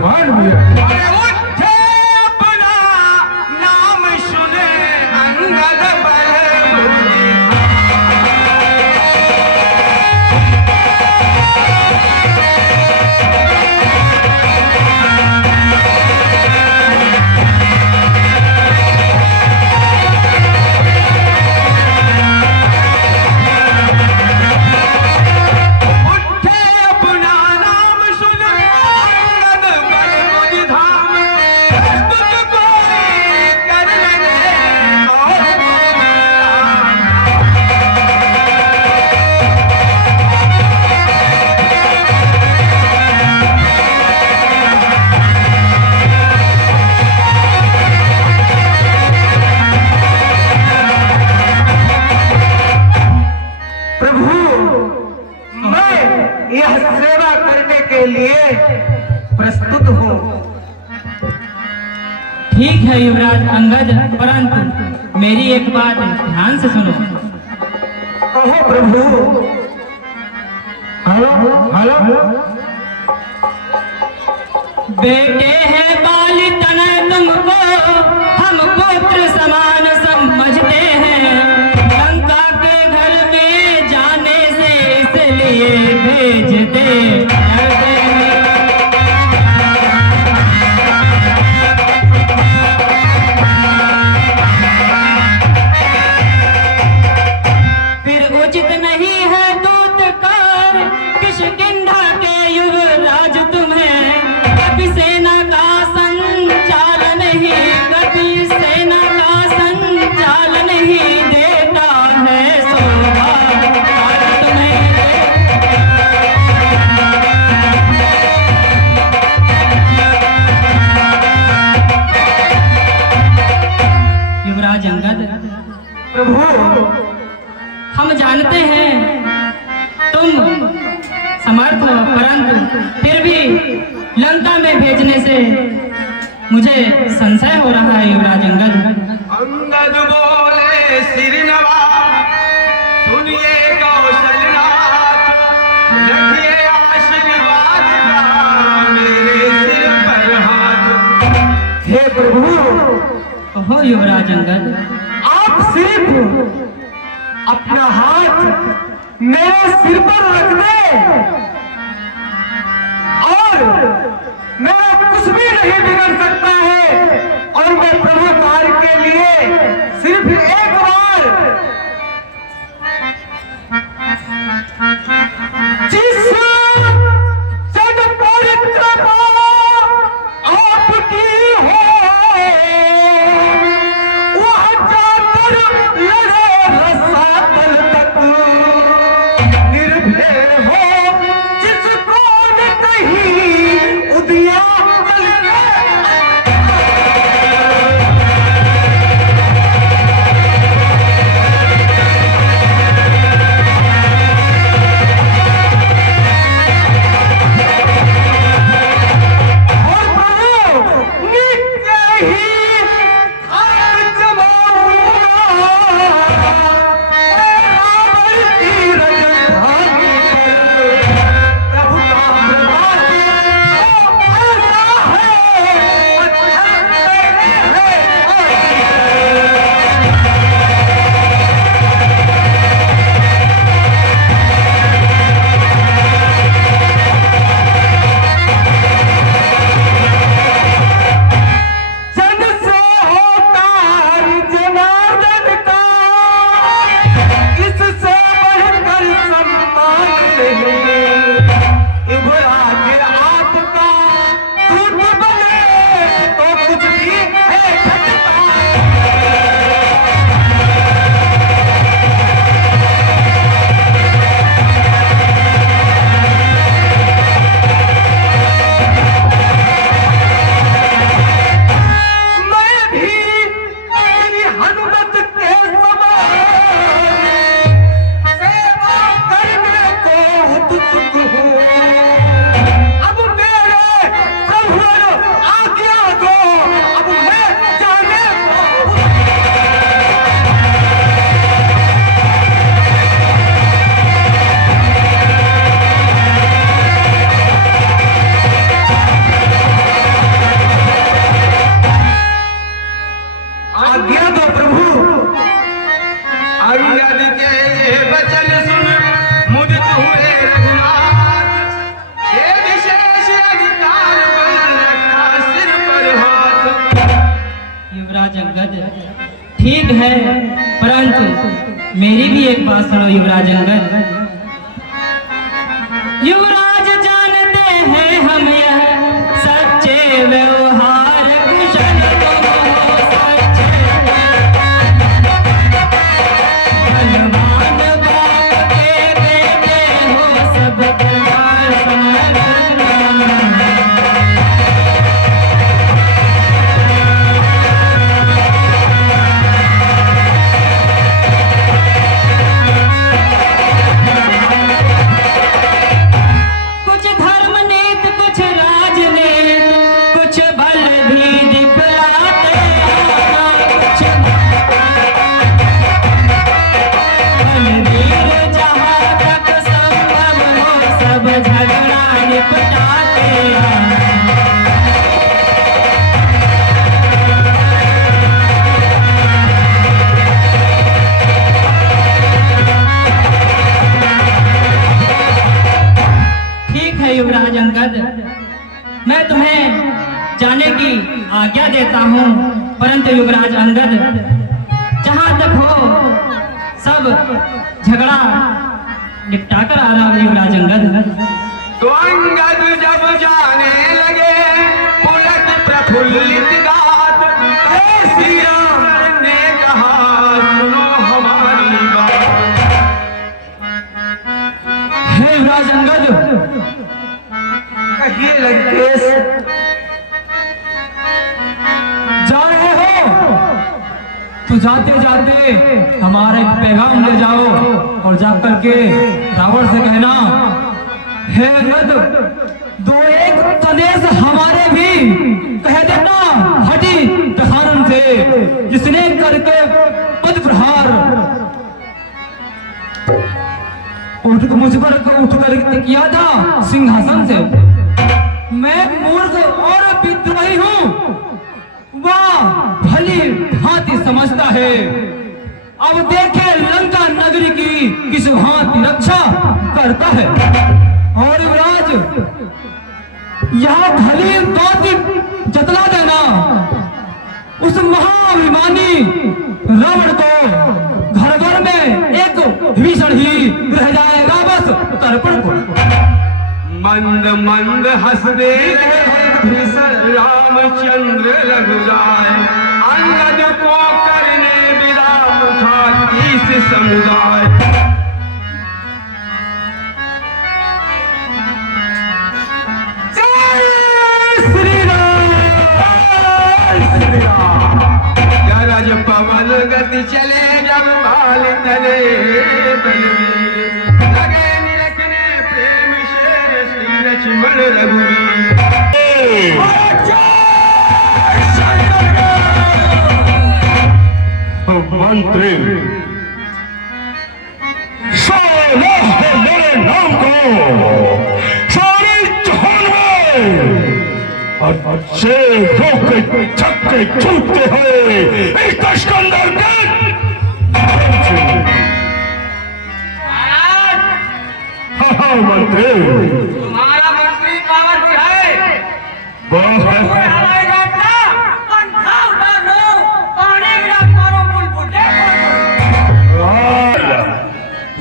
पहलवान भी है। उठे अपना नाम सुने अंगद प्रस्तुत हो। ठीक है युवराज अंगद, परंतु मेरी एक बात ध्यान से सुनो। कहो प्रभु। हेलो बेटे हैं बाली तनय तुमको हम पुत्र समान समझते हैं, लंका के घर में जाने से इसलिए भेजते प्रभु। हम जानते हैं तुम समर्थ हो, परंतु फिर भी लंका में भेजने से मुझे संशय हो रहा है युवराज अंगद। अंगद बोले सिर नवाब, सुनिए कौशलनाथ, रखिए आशीर्वाद का मेरे सिर पर हाथ। हे प्रभु। कहो युवराज अंगद। आप सिर्फ अपना हाथ मेरे सिर पर रख दे और मेरा कुछ भी नहीं बिगड़ सकता है, और मैं प्रभु कार्य के लिए सिर्फ एक बार जिस सद परिक्रमा आपकी हो निर्भय हो, जिसको न कहीं युवराज अंगद, ठीक है, परंतु मेरी भी एक बात सुनो युवराज अंगद। युवराज जानते हैं हम यह सच्चे व्यवहार कुशल तुम हो, सच्चे बलवान बाप के बेटे हो, सब परिवार समर्पित। कुछ धर्म नीत, कुछ राजनीत, कुछ बल भी दिखलाते हैं, कुछ बलवीर जहाँ तक संभव हो सब झगड़ा निपटाते हैं। ठीक है युवराज अंगद, मैं तुम्हें जाने की आज्ञा देता हूँ, परंतु युवराज अंगद जहाँ तक हो सब झगड़ा निपटा कर आ रहा हूँ युवराज अंगद। तो अंगद जब जाने लगे पुलक प्रफुल्लित गात, श्री राम ने कहा सुनो हमारी बात। हे युवराज अंगद, कहिए लंकेश, जा रहे हो तो जाते जाते हमारा एक पैगाम ले जाओ और जा करके रावण से कहना, हे अंगद, दो एक संदेश हमारे भी कह देना हटी दहानन से, जिसने करके पद प्रहार मुझ पर उठ कर किया था सिंहासन से। मैं मूर्ख और विद्रोही हूँ, वह भली भांति समझता है। अब देखे लंका नगरी की किस भांति रक्षा करता है। और युवराज, यह भली भांति जतला देना उस महाअभिमानी रावण को, घर घर में एक भीषण ही रह जाएगा बस तर्पण को। मंद मंद हंस दे रामचंद्र रघुराय, अंगद को करने विराम था इस समुदाय। श्री राम, श्री राम। गरज पवन गति चले जब बाल तले, बलवीर लगे निरखने प्रेम से श्री लक्ष्मण रघुवीर। मंत्री साला है मेरे नाम को सारे जहान में अच्छे रोके छक्के छूटते हुए इस तस्कंदर के हाँ मंत्री, तुम्हारा मंत्री पावर भी है। बहुत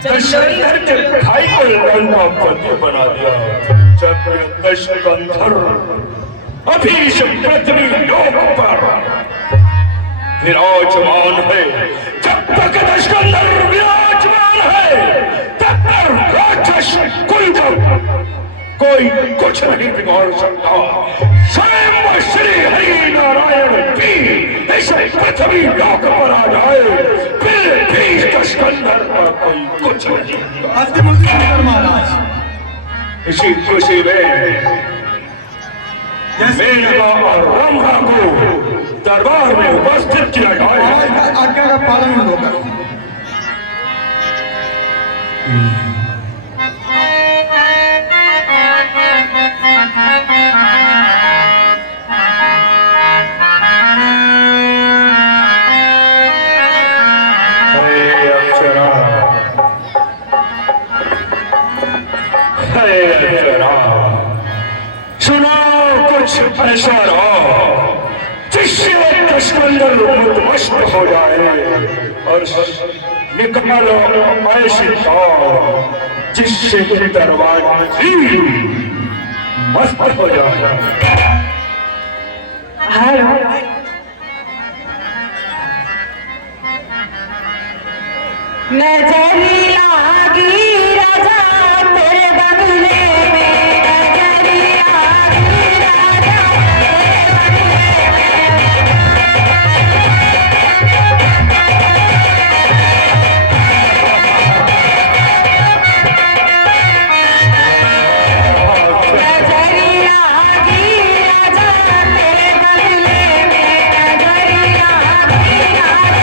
दशरथ के भाई को लंका पति बना दिया। जब दशकंधर अभीष पृथ्वी लोक पर विराजमान है, जब तक दशकंधर विराजमान है तब तक राक्षस कोई कुछ नहीं बिगाड़ सकता। स्वयं श्री हरि नारायण भी इस पृथ्वी लोक पर आ जाए, फिर भी दशकंधर का कोई कुछ नहीं। महाराज, इसी खुशी में मेनका और रंभा को दरबार में उपस्थित किया जाए। आज्ञा का पालन होगा। सुनो कुछ ऐसा रहा जिससे कश्मीर मुतमस्त हो जाए और निकमल ऐसी जिससे दरवाजे मस्त हो जाए। नजरी लागी राजा तेरे बंगले में, नजरी लागी राजा नजरी लागी राजा तेरे बंगले में, नजरी लागी राजा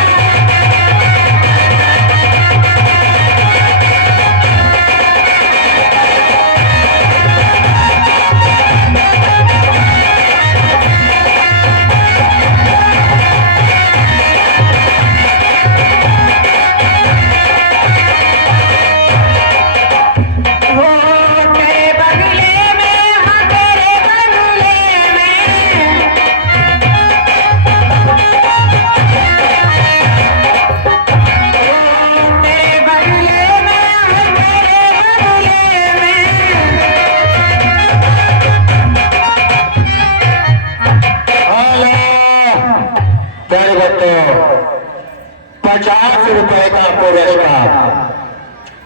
₹50 का पुरस्कार।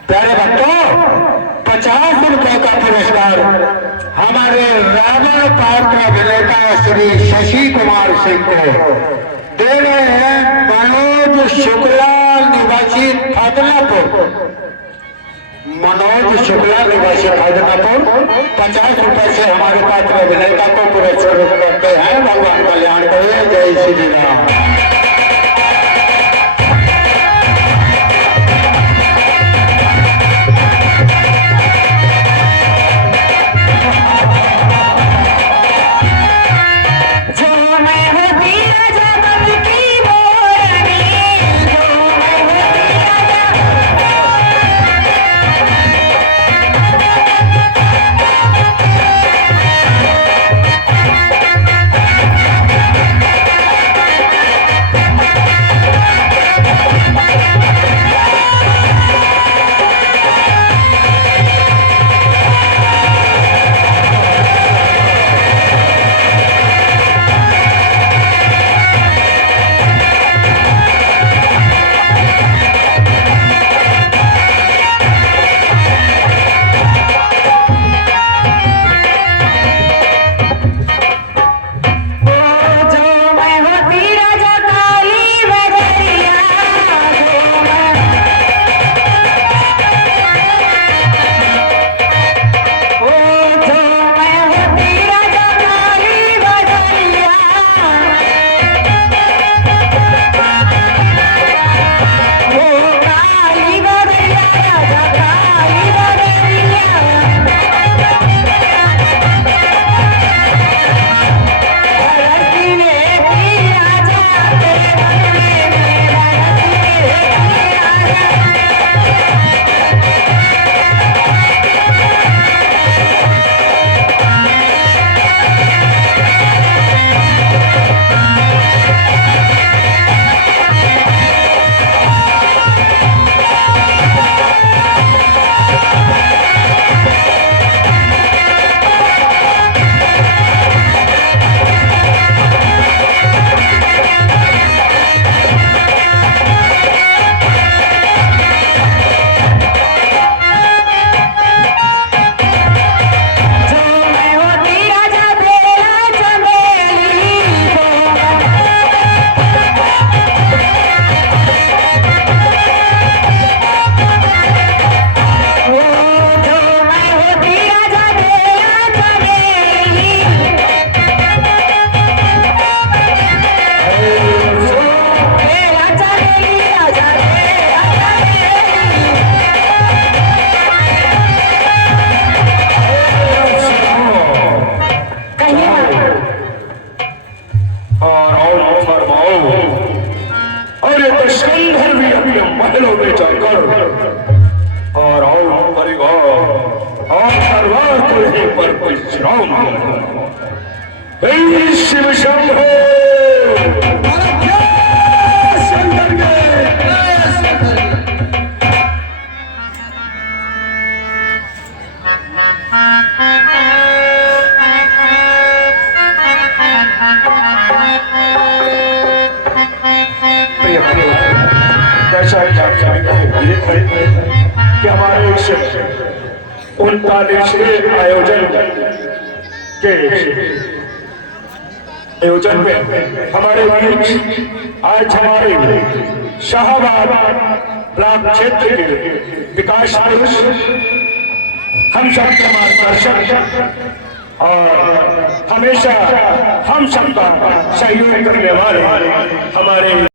प्यारे भक्तों, ₹50 का पुरस्कार हमारे रावण पात्र अभिनेता श्री शशि कुमार सिंह को दे रहे हैं मनोज शुक्ला निवासी फदनापुर। मनोज शुक्ला निवासी फदनापुर ₹50 से हमारे पात्र अभिनेता को पुरस्कृत करते हैं। भगवान कल्याण करे। जय श्री राम। महलों में जाकर और आओ परिवार और तलवार को ही पर विश्राम शिव शंभो। उम्मीद है कि हमारे इस 39वें आयोजन में हमारे बीच आज हमारे शाहबाद ब्लॉक क्षेत्र के विकास पुरुष, हम सबके मार्गदर्शक और हमेशा हम सबका सहयोग करने वाले हमारे